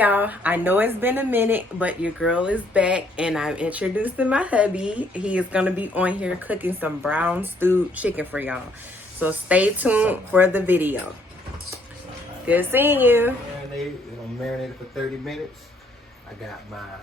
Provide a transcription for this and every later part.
y'all, I know it's been a minute, but your girl is back and I'm introducing my hubby. He is going to be on here cooking some brown stewed chicken for y'all. So stay tuned for the video. Good seeing you. We're gonna marinate it for 30 minutes. I got my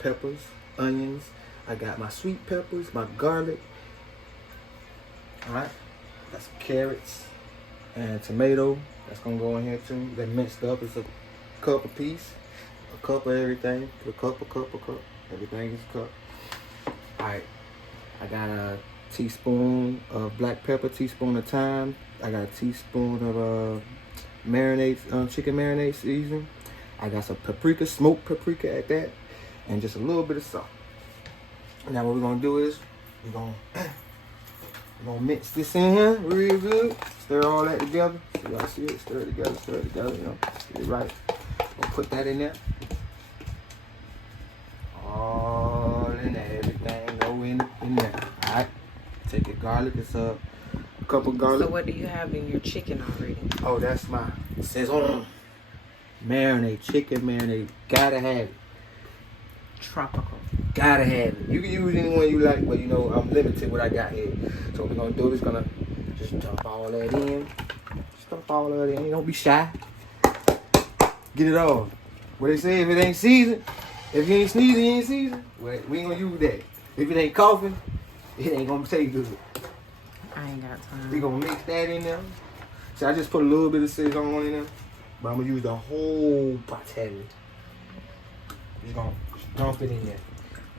peppers, onions. I got my sweet peppers, my garlic. All right, got some carrots and tomato. That's gonna go in here too. That minced up. It's a cup a piece, a cup of everything. A cup. Everything is a cup. All right, I got a teaspoon of black pepper, teaspoon of thyme. I got a teaspoon of chicken marinade seasoning. I got some paprika, smoked paprika at that, and just a little bit of salt. Now what we're gonna do is we're gonna mix this in here real good. Stir all that together. So y'all see it? Stir it together, you know. Get it right. Gonna put that in there. All in there, everything go in there. Alright. Take your garlic, it's a cup of garlic. So what do you have in your chicken already? Oh, that's my Saison marinade, chicken marinade. Gotta have it. Tropical. Gotta have it. You can use any one you like, but you know I'm limited what I got here. So what we're gonna do is gonna just dump all that in. Just dump all that in. Don't be shy. Get it all. What they say, if it ain't seasoned, if you ain't sneezing, you ain't seasoned. Well, we ain't gonna use that. If it ain't coughing, it ain't gonna taste good. I ain't got time. We gonna mix that in there. So I just put a little bit of Saison in there, but I'm gonna use the whole pot heavy. Just gonna dump it in there.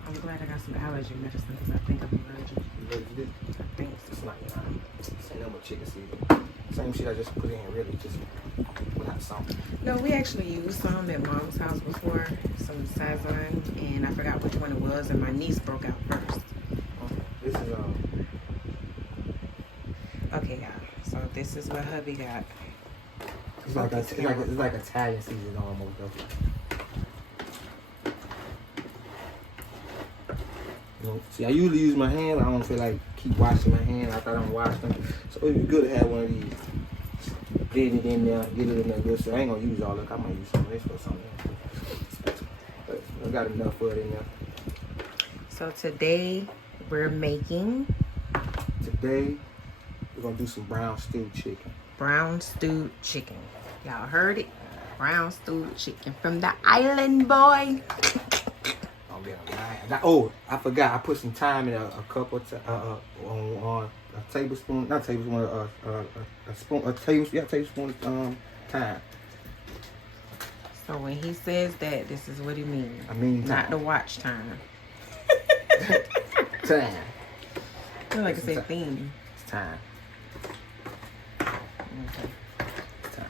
I'm glad I got some allergy medicine because I think I'm allergic. You ready for this? I think so. It's not same number chicken seasoning. Same shit I just put in, really, just without salt. No, we actually used some at Mom's house before, some Saison, and I forgot which one it was, and my niece broke out first. This is Okay, y'all. So this is what hubby got. it's like Italian seasoning almost though. You know, see, I usually use my hand. I don't feel like keep washing my hand after I don't wash them. So it'd be good to have one of these. Get it in there, get it in there good. So I ain't gonna use all of it. I might use some of this for something else. But I got enough for it in there. So today we're making Today we're gonna do some brown stewed chicken. brown stewed chicken. Y'all heard it? Brown stewed chicken from the island, boy. Oh, I forgot. I put some thyme in a cup of on a tablespoon, not tablespoon, a tablespoon of thyme. So when he says that, this is what he means. I mean not thyme. the watch time. Thyme. I feel like I said theme. It's thyme. Okay. Thyme.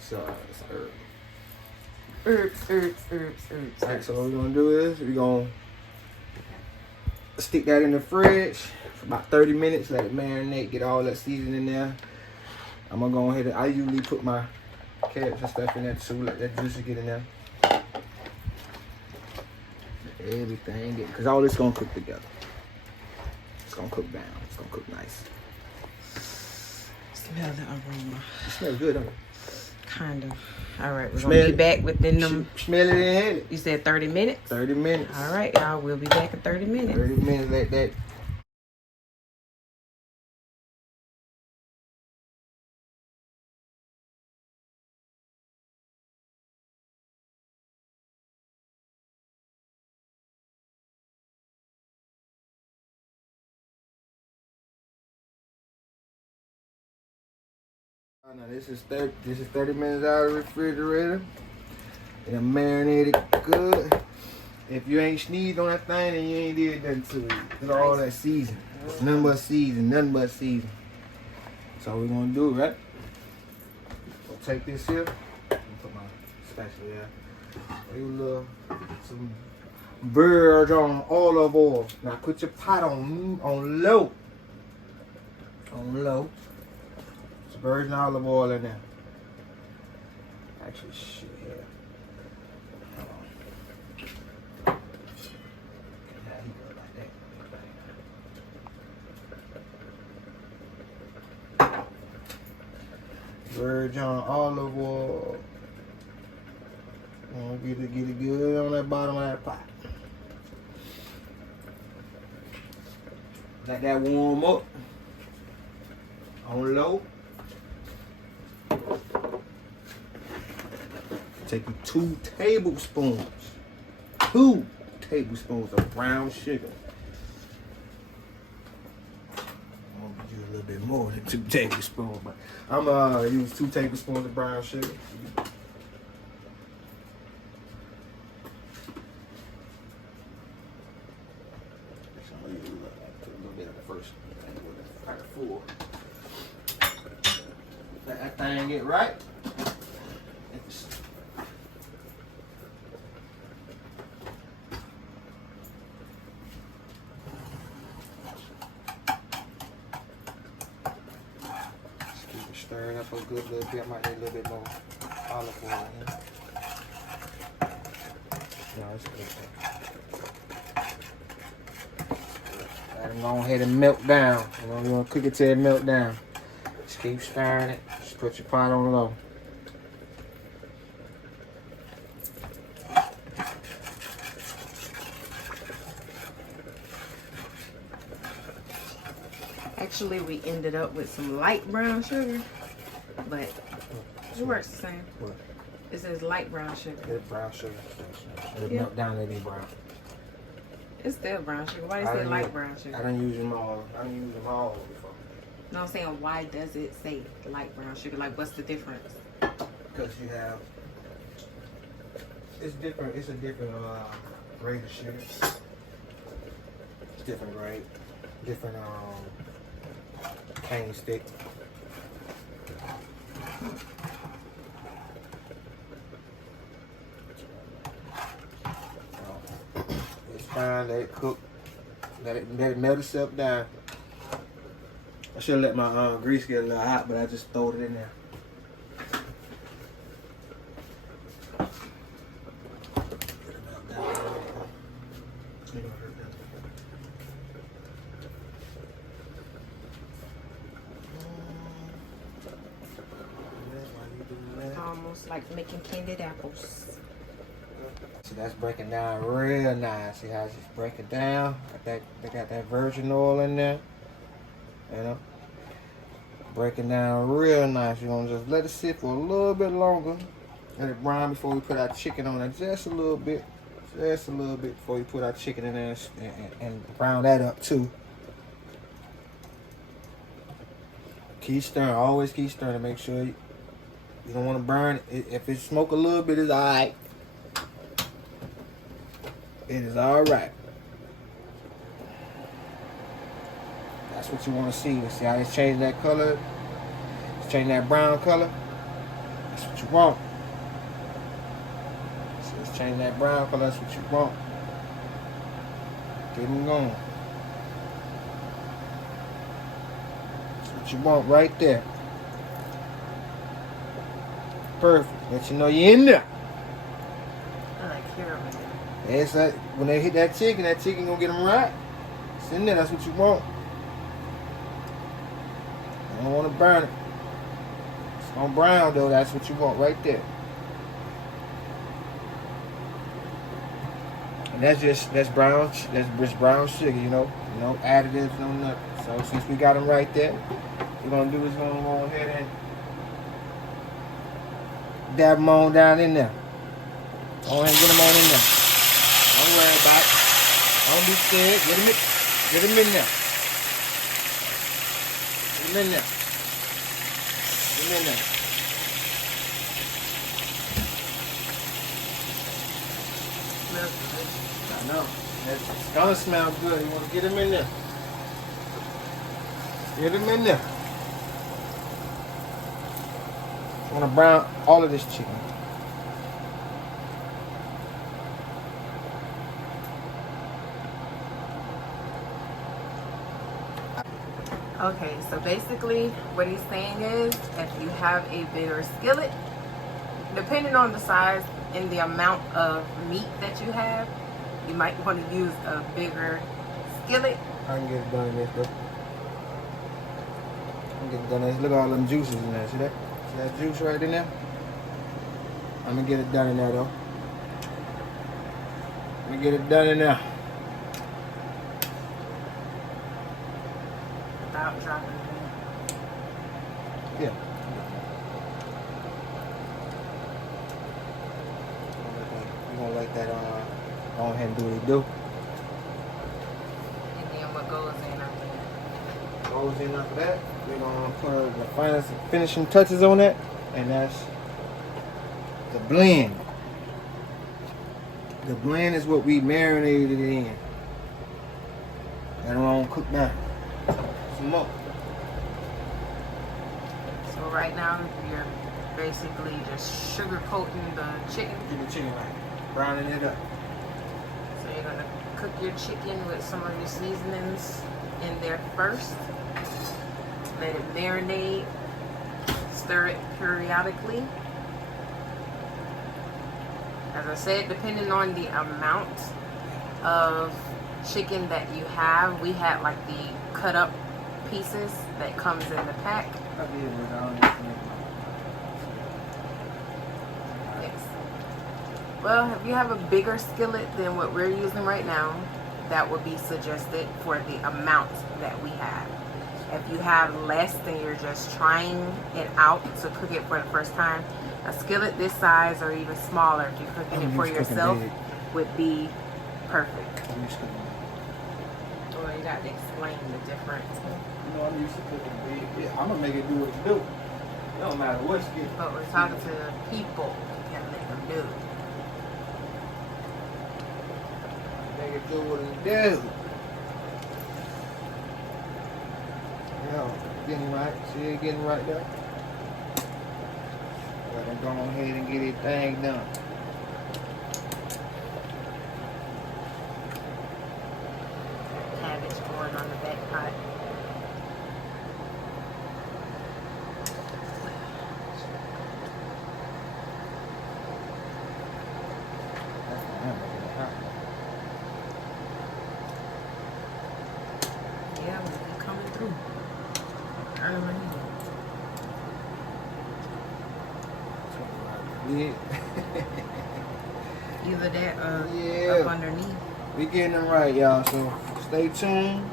So it's a herb. Herbs. Alright, so what we're gonna do is we're gonna stick that in the fridge for about 30 minutes, let it marinate, get all that seasoning in there. I'm gonna go ahead and I usually put my carrots and stuff in there too, let that juice get in there. Everything, because all this gonna cook together. It's gonna cook down, it's gonna cook nice. Smell the aroma. It smells good, don't it? Kind of. All right, we're going to be back within them. Smell it and have it. You said 30 minutes? 30 minutes. All right, y'all. We'll be back in 30 minutes. 30 minutes, let that. Now this is 30 minutes out of the refrigerator. And I'm marinated good. If you ain't sneezed on that thing, then you ain't did nothing to it. It's all that season. It's nothing but season, nothing but season. That's all we're gonna do, right? I'll take this here. Put my spatula there. Some virgin olive oil. Now put your pot on low. On low. Some virgin olive oil in there. Actually, shit, yeah. Virgin olive oil. Get it good on that bottom of that pot. Let that warm up on low. Take you 2 tablespoons. 2 tablespoons of brown sugar. I'm gonna use a little bit more than 2 tablespoons, but I'm gonna use 2 tablespoons of brown sugar. Let that thing get right. Just keep it stirring up a good little bit. I might need a little bit more olive oil in here. No, it's good. Let them go ahead and melt down. You know, you want to cook it till it melt down. Just keep stirring it. Just put your pot on low. Actually, we ended up with some light brown sugar, but it works the same. What? It says light brown sugar. It's brown sugar. It'll Yeah. melt down, it'll be brown. It's still brown sugar. Why does it say light brown sugar? I done use them all. I done use them all before. No, I'm saying, why does it say light brown sugar? Like, what's the difference? Because you have, it's different. It's a different grade of sugar. It's different grade, different cane stick. It's fine. Let it cook. Let it melt itself down. I should have let my grease get a little hot, but I just throwed it in there. Almost like making candied apples. See, that's breaking down real nice. See how it's just breaking down? They got that virgin oil in there. You know? Breaking down real nice. You're going to just let it sit for a little bit longer. Let it brown before we put our chicken on it. Just a little bit. Just a little bit before we put our chicken in there and brown that up too. Keep stirring. Always keep stirring to make sure you don't want to burn it. If it smoke a little bit, it's alright. It is alright. That's what you want to see. See how it's changed that color? It's changed that brown color. That's what you want. See, it's changed that brown color. That's what you want. Get them going. That's what you want right there. Perfect. Let you know you're in there. I like caramel. It's like when they hit that chicken gonna get them right. It's in there. That's what you want. You don't want to burn it. It's on brown though. That's what you want right there. And that's brown. That's just brown sugar. You know, no additives, no nothing. So since we got them right there, what we're gonna do is gonna go ahead and dab them on down in there. Go ahead and get them on in there. Don't worry about it. Don't be scared. Get them in there. Get them in there. Get them in there. I know. It's gonna smell good. You want to get them in there. Get them in there. You want to brown all of this chicken. Okay, so basically what he's saying is, if you have a bigger skillet, depending on the size and the amount of meat that you have, you might want to use a bigger skillet. I can get it done in this, bro. I can get it done in this. Look at all them juices in there. See that? See that juice right in there? I'm gonna get it done in there though. We get it done in there. Without dropping it. Yeah. We're gonna let that go ahead and do what it do. And then what goes in after that? Goes in after that. We're gonna put the final finishing touches on it, and that's the blend. The blend is what we marinated it in. And we're gonna cook that some more. So right now you're basically just sugar coating the chicken. Get the chicken right. Browning it up. So you're gonna cook your chicken with some of your seasonings in there first. Let it marinate. Stir it periodically. As I said, depending on the amount of chicken that you have, we had like the cut up pieces that comes in the pack. Yes. Well, if you have a bigger skillet than what we're using right now, that would be suggested for the amount that we have. If you have less, then you're just trying it out to cook it for the first time. A skillet this size or even smaller, if you're cooking it for yourself, would be perfect. Well, you got to explain the difference. You know, I'm used to cooking big. Yeah, I'm gonna make it do what it do. It don't matter what skillet. But we're talking to the people. You can't make them do. Make it do what it do. Yeah, getting right. See it getting right there. Let them go ahead and get it thing done. Cabbage going on the back pot. Yeah, we're coming through. Turn them in. Yeah. Either that or Yeah. up underneath. We getting them right, y'all. So stay tuned.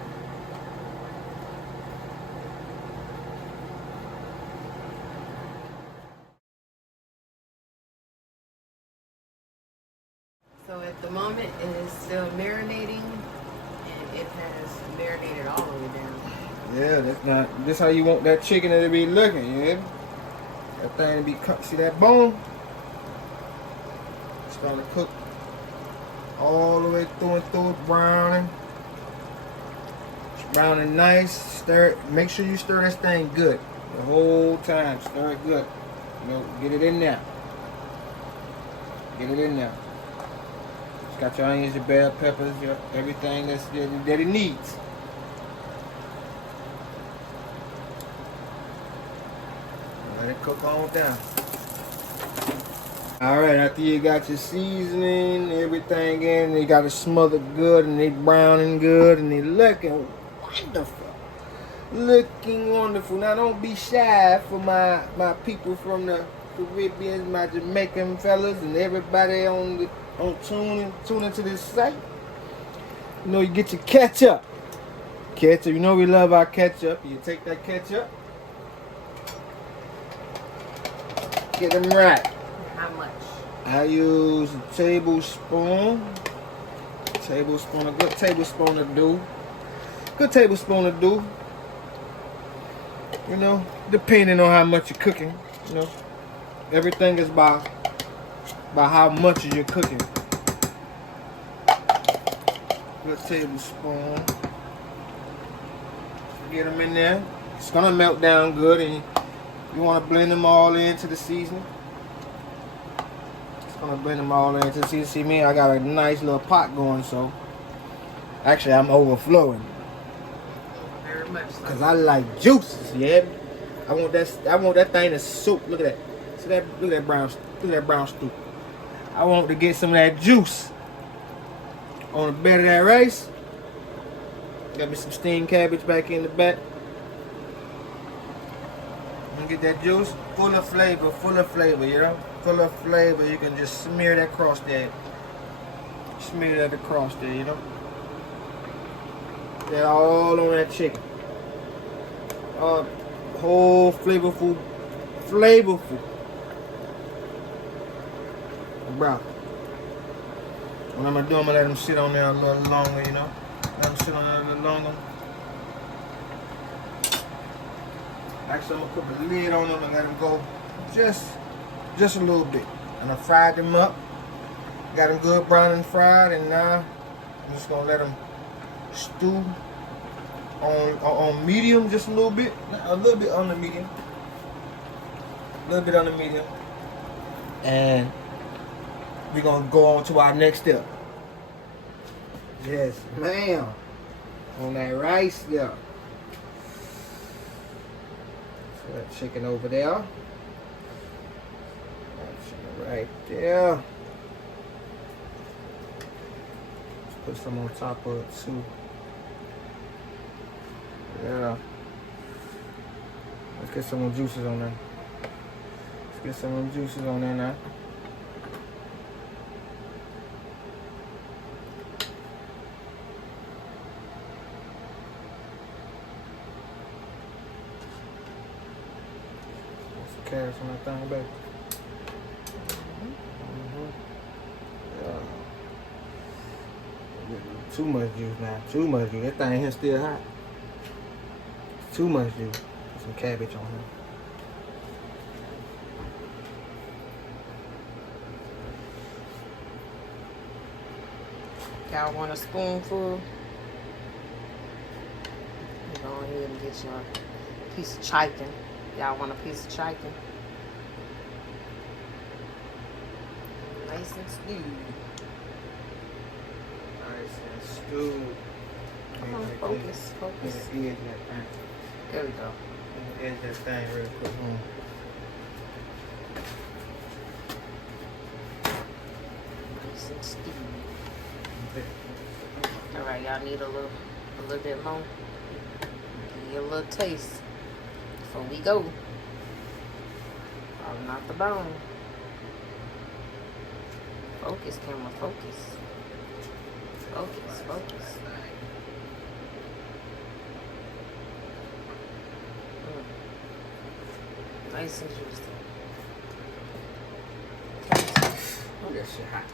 So at the moment it is still marinating and it has marinated all the way down. Yeah, that's not. This how you want that chicken to be looking. Yeah. That thing to be cut. See that bone? It's starting to cook all the way through and through. Browning. It's browning nice. Stir it. Make sure you stir this thing good the whole time. Stir it good. You know, get it in there. Get it in there. It's got your onions, your bell peppers, your everything that it needs. Let it cook on down. Alright, after you got your seasoning, everything in, you got it smothered good and they browning good and they looking wonderful. Looking wonderful. Now don't be shy for my people from the Caribbean, my Jamaican fellas and everybody on tune into this site. You know, you get your ketchup. Ketchup, you know we love our ketchup. You take that ketchup. Get them right. How much? I use a tablespoon. Tablespoon, a good tablespoon to do. Good tablespoon to do. You know, depending on how much you're cooking. You know, everything is by how much you're cooking. Good tablespoon. Get them in there. It's gonna melt down good, and you want to blend them all into the seasoning. It's gonna blend them all into the seasoning. See me? I got a nice little pot going, so actually I'm overflowing. Very much so. Cause I like juices, yeah. I want that thing to soak. Look at that. See that? Look at that brown stew. I want to get some of that juice on the bed of that rice. Got me some steamed cabbage back in the back. And get that juice, full of flavor, you know? Full of flavor. You can just smear that across that Smear that across there, you know. That all on that chicken. Whole flavorful. Bro. What I'm gonna do, I'm gonna let them sit on there a little longer, you know. Let them sit on there a little longer. Actually, I'm gonna put the lid on them and let them go just a little bit. And I fried them up. Got them good brown and fried, and now I'm just gonna let them stew on medium just a little bit on the medium. A little bit on the medium. And we're gonna go on to our next step. Yes, ma'am. On that rice, yeah. So that chicken over there. That chicken right there. Let's put some on top of it too. Yeah. Let's get some of the juices on there. Let's get some of the juices on there now. Carrots on that thing, baby. Yeah. Too much juice now. Too much juice. That thing here still hot. Too much juice. Put some cabbage on here. Y'all want a spoonful? Go ahead and get your piece of chicken. Y'all want a piece of chicken? Nice and stewed. Nice and stewed. Come on, focus. Edge that thing. There we go. Edge that thing real quick. Nice and stewed. All right, y'all need a little bit more. Give you a little taste. Before we go. Falling off the bone. Focus, camera, focus. Focus. Nice and juicy. Oh, that shit hot.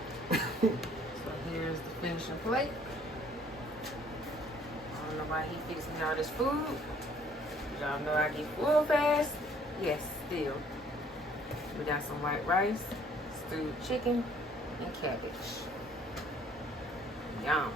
So here's the finishing plate. I don't know why he fixed me all this food. Y'all know I get full fast. Yes, still. We got some white rice, stewed chicken, and cabbage. Yum.